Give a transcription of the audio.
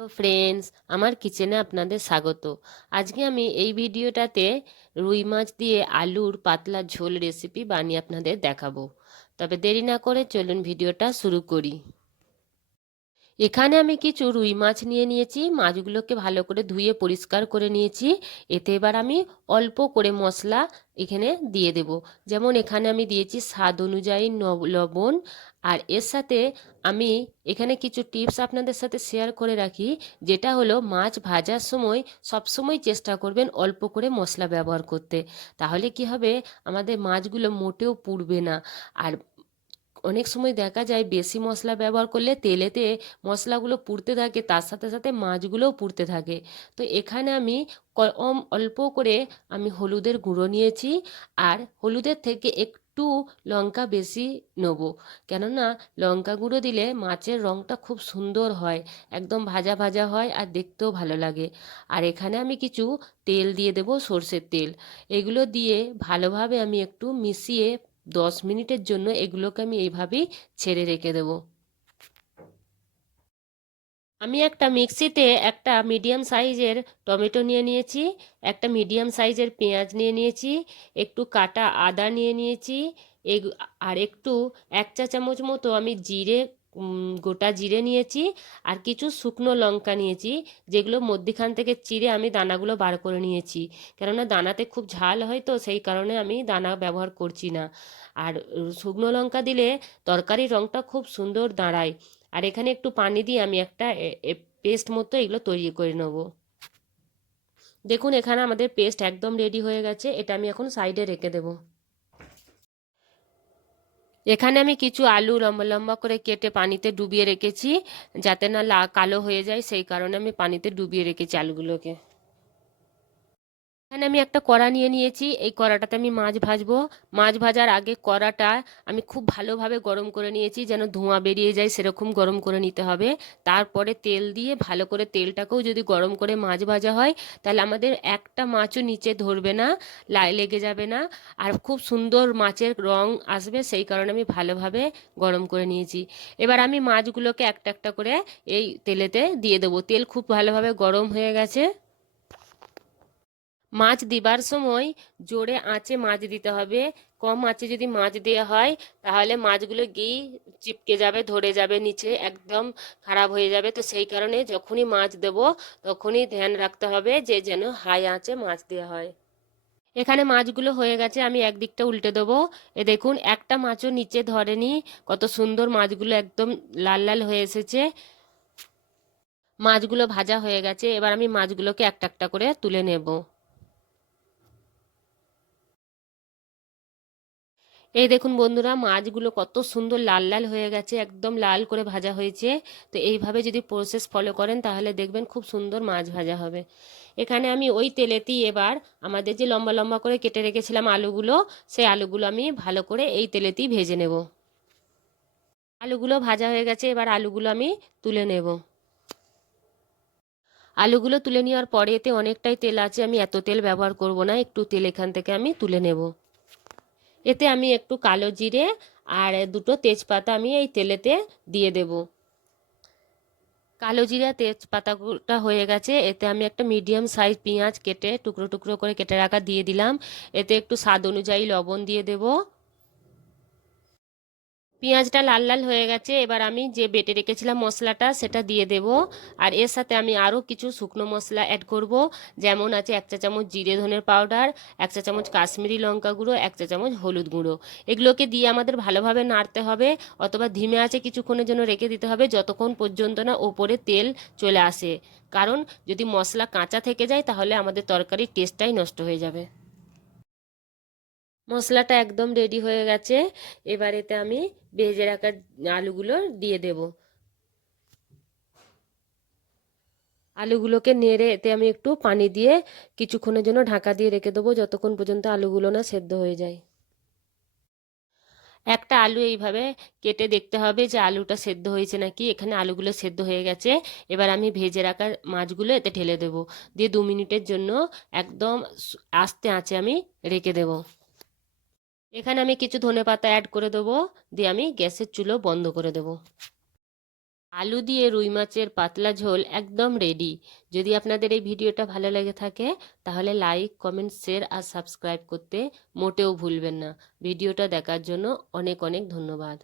তো ফ্রেন্ডস, আমার কিচেনে আপনাদের স্বাগত। আজকে আমি এই ভিডিওটাতে রুই মাছ দিয়ে আলুর পাতলা ঝোল রেসিপি বানিয়ে আপনাদের দেখাবো। তবে দেরি না করে চলুন ভিডিওটা শুরু করি। এখানে আমি কিছু রুই মাছ নিয়ে নিয়েছি। মাছগুলোকে ভালো করে ধুয়ে পরিষ্কার করে নিয়েছি। এতে এবার আমি অল্প করে মশলা এখানে দিয়ে দেব। যেমন এখানে আমি দিয়েছি স্বাদ অনুযায়ী লবণ। আর এর সাথে আমি এখানে কিছু টিপস আপনাদের সাথে শেয়ার করে রাখি, যেটা হলো মাছ ভাজার সময় সবসময় চেষ্টা করবেন অল্প করে মশলা ব্যবহার করতে। তাহলে কি হবে, আমাদের মাছগুলো মোটেও পুড়বে না। আর অনেক সময় দেখা যায় বেশি মশলা ব্যবহার করলে তেলেতে মশলাগুলো পুড়তে থাকে, তার সাথে সাথে মাছগুলোও পুড়তে থাকে। তো এখানে আমি কম অল্প করে আমি হলুদের গুঁড়ো নিয়েছি। আর হলুদের থেকে একটু লঙ্কা বেশি নেবো, কেননা লঙ্কা গুঁড়ো দিলে মাছের রঙটা খুব সুন্দর হয়, একদম ভাজা ভাজা হয় আর দেখতেও ভালো লাগে। আর এখানে আমি কিছু তেল দিয়ে দেবো, সর্ষের তেল। এগুলো দিয়ে ভালোভাবে আমি একটু মিশিয়ে 10 মিনিটের জন্য এগুলোকে আমি এইভাবেই ছেড়ে রেখে দেবো। আমি একটা মিক্সিতে একটা মিডিয়াম সাইজের টমেটো নিয়ে নিয়েছি, একটা মিডিয়াম সাইজের পেঁয়াজ নিয়ে নিয়েছি, একটু কাটা আদা নিয়ে নিয়েছি, আর একটু 1 চা চামচ মতো আমি জিরে, গোটা জিরে নিয়েছি। আর কিছু শুকনো লঙ্কা নিয়েছি, যেগুলো মধ্যিখান থেকে চিড়ে আমি দানাগুলো বার করে নিয়েছি। কেননা দানাতে খুব ঝাল হয়, তো সেই কারণে আমি দানা ব্যবহার করছি না। আর শুকনো লঙ্কা দিলে তরকারির রঙটা খুব সুন্দর দাঁড়ায়। আর এখানে একটু পানি দিয়ে আমি একটা পেস্ট মতো এগুলো তৈরি করে নেব। দেখুন এখানে আমাদের পেস্ট একদম রেডি হয়ে গেছে। এটা আমি এখন সাইডে রেখে দেব। এখানে আমি কিছু আলু লম্বা লম্বা করে কেটে পানিতে ডুবিয়ে রেখেছি, যাতে না কালো হয়ে যায়, সেই কারণে আমি পানিতে ডুবিয়ে রেখেছি আলুগুলোকে। এখানে আমি একটা কড়া নিয়ে নিয়েছি। এই কড়াটাতে আমি মাছ ভাজবো। মাছ ভাজার আগে কড়াটা আমি খুব ভালোভাবে গরম করে নিয়েছি, যেন ধোঁয়া বেরিয়ে যায় সেরকম গরম করে নিতে হবে। তারপরে তেল দিয়ে ভালো করে, তেলটাকেও যদি গরম করে মাছ ভাজা হয় তাহলে আমাদের একটা মাছও নিচে ধরবে না, লেগে যাবে না, আর খুব সুন্দর মাছের রং আসবে। সেই কারণে আমি ভালোভাবে গরম করে নিয়েছি। এবার আমি মাছগুলোকে একটা একটা করে এই তেলেতে দিয়ে দেবো। তেল খুব ভালোভাবে গরম হয়ে গেছে। মাছ দিবার সময় জোরে আঁচে মাছ দিতে হবে। কম আঁচে যদি মাছ দেওয়া হয় তাহলে মাছগুলো গিয়ে চিপকে যাবে, ধরে যাবে নিচে, একদম খারাপ হয়ে যাবে। তো সেই কারণে যখনই মাছ দেব তখনই ধ্যান রাখতে হবে যে যেন হাই আঁচে মাছ দেওয়া হয়। এখানে মাছগুলো হয়ে গেছে, আমি একদিকটা উল্টে দেবো। এ দেখুন একটা মাছও নিচে ধরেনি, কত সুন্দর মাছগুলো একদম লাল লাল হয়ে এসেছে। মাছগুলো ভাজা হয়ে গেছে। এবার আমি মাছগুলোকে একটা একটা করে তুলে নেব। এই দেখুন বন্ধুরা, মাছগুলো কত সুন্দর লাল লাল হয়ে গেছে, একদম লাল করে ভাজা হয়েছে। তো এইভাবে যদি প্রসেস ফলো করেন তাহলে দেখবেন খুব সুন্দর মাছ ভাজা হবে। এখানে আমি ওই তেলেতেই এবার আমাদের যে লম্বা লম্বা করে কেটে রেখেছিলাম আলুগুলো, সেই আলুগুলো আমি ভালো করে এই তেলেতেই ভেজে নেব। আলুগুলো ভাজা হয়ে গেছে, এবার আলুগুলো আমি তুলে নেব। আলুগুলো তুলে নেওয়ার পরে এতে অনেকটাই তেল আছে, আমি এত তেল ব্যবহার করব না, একটু তেল এখান থেকে আমি তুলে নেব। এতে আমি একটু কালো জিরে আর দুটো তেজপাতা আমি এই তেলেতে দিয়ে দেব। কালো জিরা তেজপাতাটা হয়ে গেছে। এতে আমি একটা মিডিয়াম সাইজ পেঁয়াজ কেটে টুকরো টুকরো করে কেটে রাখা দিয়ে দিলাম। এতে একটু স্বাদ অনুযায়ী লবণ দিয়ে দেব। পেঁয়াজটা লাল লাল হয়ে গেছে, এবার আমি যে বেটে রেখেছিলাম মশলাটা সেটা দিয়ে দেব। আর এর সাথে আমি আরও কিছু শুকনো মশলা অ্যাড করব। যেমন আছে 1 চা চামচ জিরে ধনের পাউডার, 1 চা চামচ কাশ্মীরি লঙ্কা গুঁড়ো, 1 চা চামচ হলুদ গুঁড়ো। এগুলোকে দিয়ে আমাদের ভালোভাবে নাড়তে হবে, অথবা ধিমে আছে কিছুক্ষণের জন্য রেখে দিতে হবে, যতক্ষণ পর্যন্ত না ওপরে তেল চলে আসে। কারণ যদি মশলা কাঁচা থেকে যায় তাহলে আমাদের তরকারির টেস্টটাই নষ্ট হয়ে যাবে। মশলাটা একদম রেডি হয়ে গেছে। এবার এতে আমি ভেজে রাখা আলুগুলো দিয়ে দেব। আলুগুলোকে নেড়ে এতে আমি একটু পানি দিয়ে কিছুক্ষণের জন্য ঢাকা দিয়ে রেখে দেবো, যতক্ষণ পর্যন্ত আলুগুলো না সেদ্ধ হয়ে যায়। একটা আলু এইভাবে কেটে দেখতে হবে যে আলুটা সেদ্ধ হয়েছে নাকি। এখানে আলুগুলো সেদ্ধ হয়ে গেছে। এবার আমি ভেজে রাখা মাছগুলো এতে ঢেলে দেব, দিয়ে 2 মিনিটের জন্য একদম আস্তে আঁচে আমি রেখে দেব। এখানে আমি কিছু ধনেপাতা অ্যাড করে দেবো, দিয়ে আমি গ্যাসের চুলো বন্ধ করে দেবো। আলু দিয়ে রুই মাছের পাতলা ঝোল একদম রেডি। যদি আপনাদের এই ভিডিওটা ভালো লেগে থাকে তাহলে লাইক, কমেন্ট, শেয়ার আর সাবস্ক্রাইব করতে মোটেও ভুলবেন না। ভিডিওটা দেখার জন্য অনেক অনেক ধন্যবাদ।